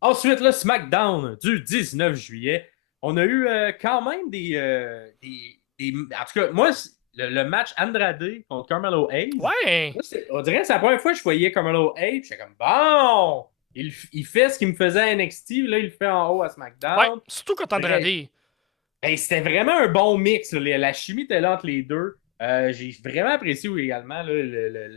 Ensuite, le SmackDown du 19 juillet. On a eu quand même En tout cas, moi, le match Andrade contre Carmelo Hayes, Ouais! moi, on dirait que c'est la première fois que je voyais Carmelo Hayes. J'étais comme, bon! Il fait ce qu'il me faisait à NXT, là, il le fait en haut à Ouais, SmackDown. surtout contre Andrade. C'était vraiment un bon mix, là. La chimie était là entre les deux. J'ai vraiment apprécié également là,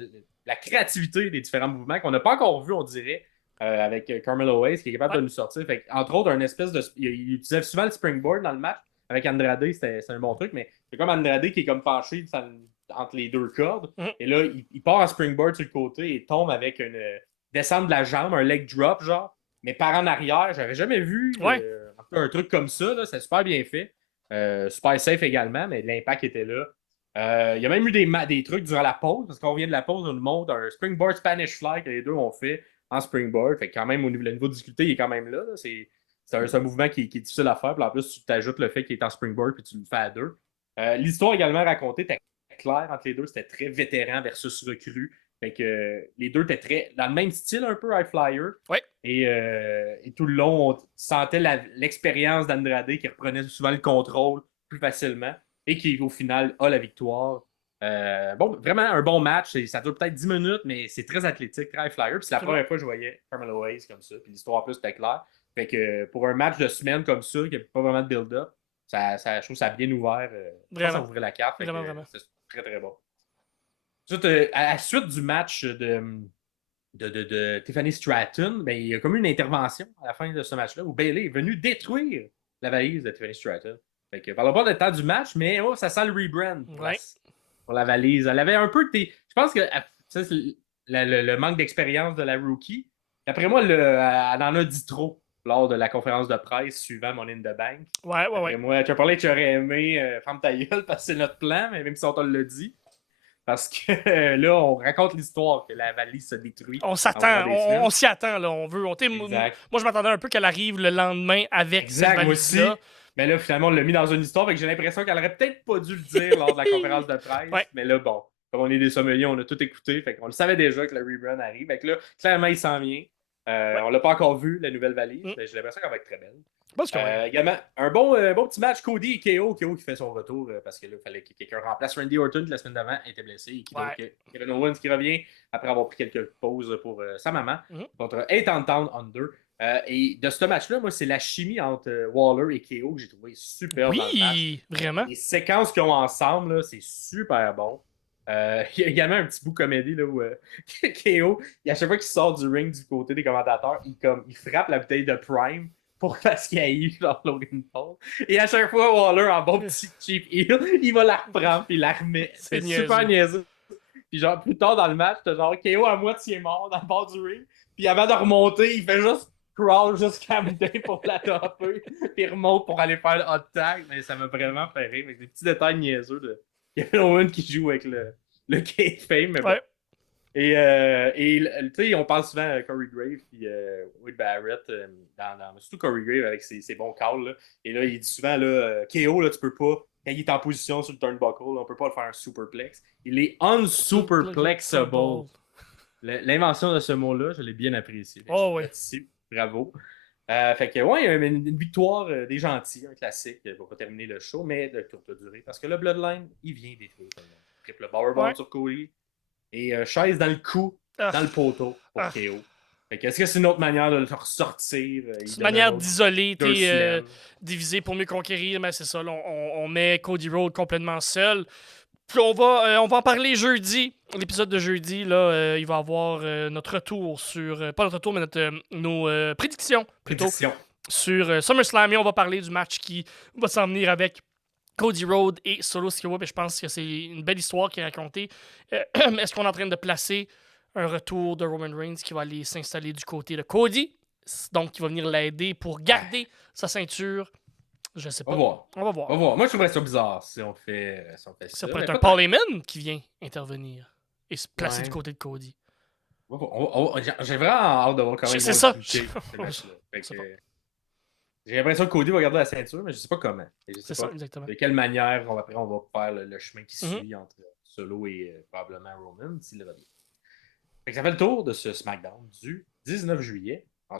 la créativité des différents mouvements qu'on n'a pas encore vu, on dirait, avec Carmelo Hayes qui est capable Ouais. de nous sortir. Fait, entre autres, un espèce de. Il utilisait souvent le springboard dans le match. Avec Andrade, c'est un bon truc, mais c'est comme Andrade qui est comme penché entre les deux cordes. Mhm. Et là, il part en springboard sur le côté et tombe avec une descente de la jambe, un leg drop, genre. Mais par en arrière, j'avais jamais vu Ouais. un truc comme ça. C'est super bien fait. Super safe également, mais l'impact était là. Il y a même eu des trucs durant la pause, parce qu'on vient de la pause, on nous montre un springboard Spanish fly que les deux ont fait en springboard. Fait que quand même, le niveau de difficulté, il est quand même là. C'est un mouvement qui est difficile à faire. Puis en plus, tu t'ajoutes le fait qu'il est en springboard puis tu le fais à deux. L'histoire également racontée était claire entre les deux. C'était très vétéran versus recru. Fait que les deux étaient très dans le même style un peu high flyer. Ouais. Et tout le long, on sentait l'expérience d'Andrade qui reprenait souvent le contrôle plus facilement et qui, au final, a la victoire. Bon, vraiment un bon match. Ça dure peut-être 10 minutes, mais c'est très athlétique, très high flyer. Puis c'est la Absolument. première fois que je voyais Carmelo Hayes comme ça. Puis l'histoire en plus était claire. Fait que pour un match de semaine comme ça, qui n'a pas vraiment de build-up, je trouve que ça a bien ouvert. Je pense que ça Vraiment. ouvrait la carte. Fait Vraiment, que vraiment. c'est très, très bon. Ensuite, à la suite du match de Tiffany Stratton, ben, il y a comme une intervention à la fin de ce match-là où Bailey est venu détruire la valise de Tiffany Stratton. Fait que, parlons pas de temps du match, mais oh, ça sent le rebrand Ouais. pour la valise. Elle avait un peu de Je pense que ça, c'est le manque d'expérience de la rookie. D'après moi, elle en a dit trop lors de la conférence de presse suivant mon in the bank. Ouais, ouais, D'après ouais. moi, Triple H aurait aimé ferme ta gueule parce que c'est notre plan, mais même si on te l'a dit. Parce que là, on raconte l'histoire que la valise se détruit On en voulant s'attend, des on semaines. s'y attend, là. On veut. Exact. Moi, je m'attendais un peu qu'elle arrive le lendemain avec cette Exact, moi valise-là. aussi. Mais là, finalement, on l'a mis dans une histoire, fait que j'ai l'impression qu'elle aurait peut-être pas dû le dire lors de la conférence de Ouais. presse. Mais là, bon, comme on est des sommeliers, on a tout écouté, fait qu'on le savait déjà que le rerun arrive. Fait que là, clairement, il s'en vient. Ouais. On l'a pas encore vu, la nouvelle valise, Mm. mais j'ai l'impression qu'elle va être très belle. Parce que, ouais. Également, un bon petit match Cody et KO. KO qui fait son retour parce que là, il fallait que quelqu'un remplace Randy Orton qui la semaine d'avant était blessé. Et qui d'autre Ouais. que Kevin Owens qui revient après avoir pris quelques pauses pour sa maman Mhm. contre 8 on Town Under. Et de ce match-là, moi, c'est la chimie entre Waller et KO que j'ai trouvé superbe dans le match. Oui, vraiment. Les séquences qu'ils ont ensemble, là, c'est super bon. Il y a également un petit bout comédie là, où KO, à chaque fois qu'il sort du ring du côté des commentateurs, il frappe la bouteille de Prime pour parce qu'il a eu genre Logan Paul. Et à chaque fois, Waller, en bon petit cheap heel, il va la reprendre puis il la remet. C'est C'est super niaiseux. niaiseux. Puis genre, plus tard dans le match, t'as genre KO à moitié mort dans le bord du ring. Puis avant de remonter, il fait juste crawl jusqu'à la bouteille pour la topper. Puis il remonte pour aller faire le hot tag. Mais ça m'a vraiment fait rire. Avec des petits détails niaiseux de Kevin Owens qui joue avec le kayfabe, mais bon. Ouais. Et tu sais, on parle souvent à Corey Grave puis Wade Barrett, surtout Corey Grave avec ses bons calls. Là. Et là, il dit souvent là, KO, là, tu peux pas, quand il est en position sur le turnbuckle, là, on peut pas le faire un superplex. Il est unsuperplexable. Ball. L'invention de ce mot-là, je l'ai bien apprécié. Je Oh, le oui. note ici. Bravo. Fait que, ouais, une victoire des gentils, un classique pour pas terminer le show, mais de courte durée. Parce que le Bloodline, il vient détruire tout le monde. Triple Powerbomb Ouais. sur Cody et chaise dans le cou, Ah, dans le poteau pour ah. KO. Fait que, est-ce que c'est une autre manière de le ressortir? Il C'est une donne un manière autre d'isoler, deux semaines. diviser pour mieux conquérir, mais c'est ça, là, on met Cody Rhodes complètement seul. Puis on va en parler jeudi. L'épisode de jeudi, là, il va avoir notre retour sur. Pas notre retour, mais nos prédictions plutôt Prédiction. sur SummerSlam. Et on va parler du match qui va s'en venir avec Cody Rhodes et Solo Sikoa. Je pense que c'est une belle histoire qui est racontée. Est-ce qu'on est en train de placer un retour de Roman Reigns qui va aller s'installer du côté de Cody? Donc, qui va venir l'aider pour garder sa ceinture. Je sais On va pas. voir. On va voir. On va voir. Moi, je trouverais ça bizarre si on fait Ça ça. pourrait Mais être un Paul peut-être. Heyman qui vient intervenir et se placer du Ouais. côté de Cody. J'ai vraiment hâte de voir comment ils C'est vont ça. expliquer ce match-là. Je Fait sais pas. que, j'ai l'impression que Cody va garder la ceinture, mais je sais pas comment. Et je sais C'est ça, pas exactement. de quelle manière après on va faire le chemin qui Mhm. suit entre Solo et probablement Roman s'il revient. Fait que ça fait le tour de ce SmackDown du 19 juillet.